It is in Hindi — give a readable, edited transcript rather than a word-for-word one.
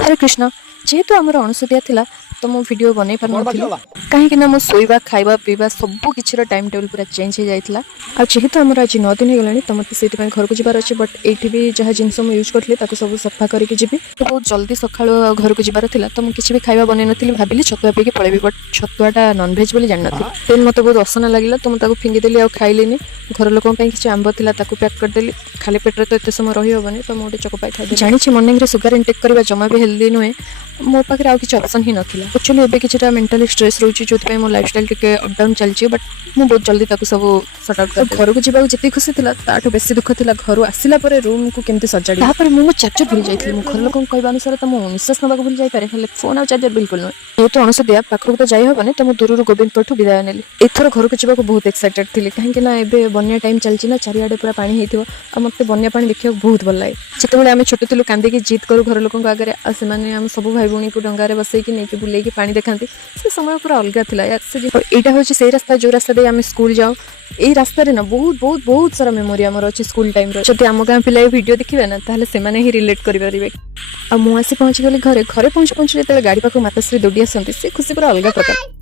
हरे कृष्ण जेहेतु आमर अणुसुदिया थिला तो मो वीडियो बनै पार नथिली कहीं ना मो सोइबा खाइबा पीबा सब किसी टाइम टेबल पूरा चेंज हो जाइथिला आ जेहेतु आमर आज 9 दिन होगलानी तो मते सेति पय घर को जिबार अछि बट एठी भी जहा जिंस मो यूज करथले ताको सब सफा करके जिबी तो बहुत जल्दी सखाळो घर को जिबार थिला तो मो किछि भी खाइबा बनै नथिली भाबिली छतुआ पे के पळेबी बट छतुआटा नॉन वेज बोली जान नथि तेन मते बहुत असना लागिला तो म ताको फिंगी देली आ खाइलेनी घर लोकन पय किछि आंबो थिला ताको पैक कर देली खाली पेटरे तो एते समय रही होबनी तो मोटे चको पाई खाइ जानि छि मॉर्निंग रे सुगर इनटेक करबा जमा भी हेल्दी नुहे मो पाखे आउ किसी ऑप्शन ही नथिला एक्चुअली एबे किछटा मेंटली स्ट्रेस रहउची जोति पय मो लाइफस्टाइल के अप डाउन चलची बट मु बहुत जल्दी ताको सब सॉर्ट आउट कर घर को जीवा जति खुशी थिला ताठो बेसी दुख थिला घर आसिला परे रूम को केमते सजाडी ता पर मु चार्जर भूल जाइथि मु घर लोकन कहबा अनुसार त मु निश्वास नबाक भूल जाई पारे हेले फोन आ चार्जर बिल्कुल न ए तो अणुसदिया पाखरु तो जाई होबने त मु दूररु गोविंदपुर विदाय नेली एथर घर को जीवा को बहुत एक्साइटेड थिले काहे कि ना एबे बन्या टाइम चलची ना चारियाडे पूरा पानी हेथिबो आ मते बन्या पानी देखियो बहुत भल लागे जेतेबेले आमे छोटे थिलु कांदे की जीत करू घर लोकन आगे आ से माने हम सब भाई भूणी को डंगारे बसई कि नेकी बुलेई कि पानी देखांती से समय पूरा अलग थिला यार से एटा होची से रास्ता जो रास्ता दे आमे स्कूल जाऊ ए रास्ता रे ना बहुत बहुत बहुत सारा मेमोरी हमर अछि स्कूल टाइम रो जति हम गां पिलाई वीडियो देखिबे ना ताले से माने ही रिलेट करि परिबे आ मु आसी पहुंची गेली घरे घरे पहुंच जेते गाड़ी पाखो माताश्री दौड़ी आसंती से खुशी पूरा अलग प्रकार।